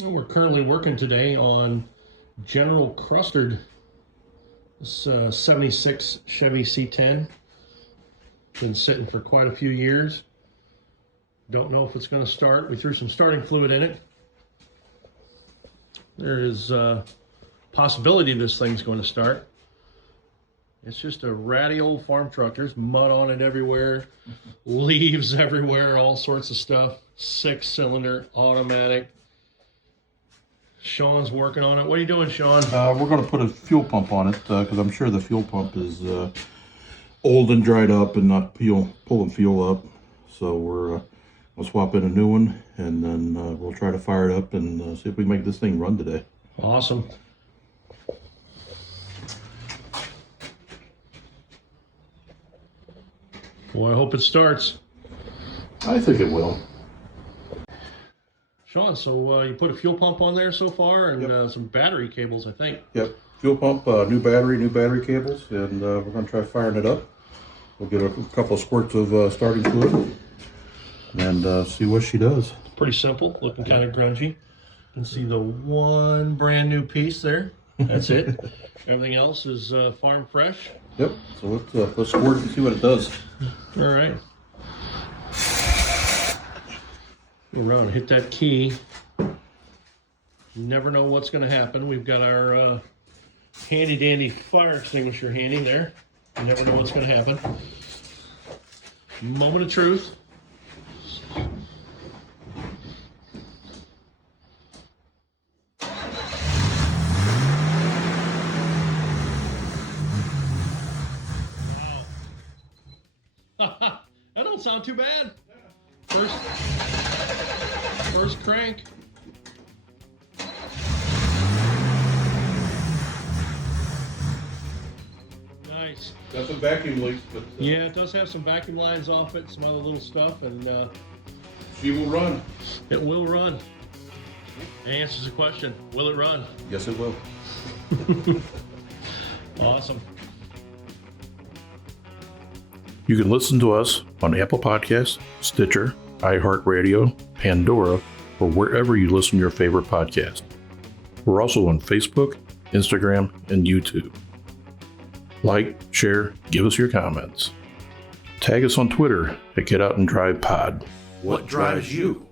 Well, we're currently working today on General Crustard, this 76 Chevy C10. Been sitting for quite a few years. Don't know if it's going to start. We threw some starting fluid in it. There is a possibility this thing's going to start. It's just a ratty old farm truck. There's mud on it everywhere, leaves everywhere, all sorts of stuff. 6-cylinder, automatic. Sean's working on it. What are you doing, Sean? We're going to put a fuel pump on it because I'm sure the fuel pump is old and dried up and not pulling fuel up. So we'll swap in a new one, and then we'll try to fire it up and see if we can make this thing run today. Awesome. Well, I hope it starts. I think it will. Sean, so you put a fuel pump on there so far, and Yep. Some battery cables, I think. Yep. Fuel pump, new battery cables, and we're going to try firing it up. We'll get a couple of squirts of starting fluid and see what she does. Pretty simple, looking kind of grungy. You can see the one brand new piece there. That's it. Everything else is farm fresh. Yep. So let's squirt and see what it does. All right. Go around, hit that key. You never know what's going to happen. We've got our handy dandy fire extinguisher handy there. You never know what's going to happen. Moment of truth. Wow. That don't sound too bad. First crank. Nice. Got some vacuum leaks, but Yeah, it does have some vacuum lines off it, some other little stuff, and she will run. it will run. That answers the question, will it run? Yes, it will. Awesome. You can listen to us on Apple Podcasts, Stitcher, iHeartRadio, Pandora, or wherever you listen to your favorite podcast. We're also on Facebook, Instagram, and YouTube. Like, share, give us your comments. Tag us on Twitter at Get Out and Drive Pod. What drives you?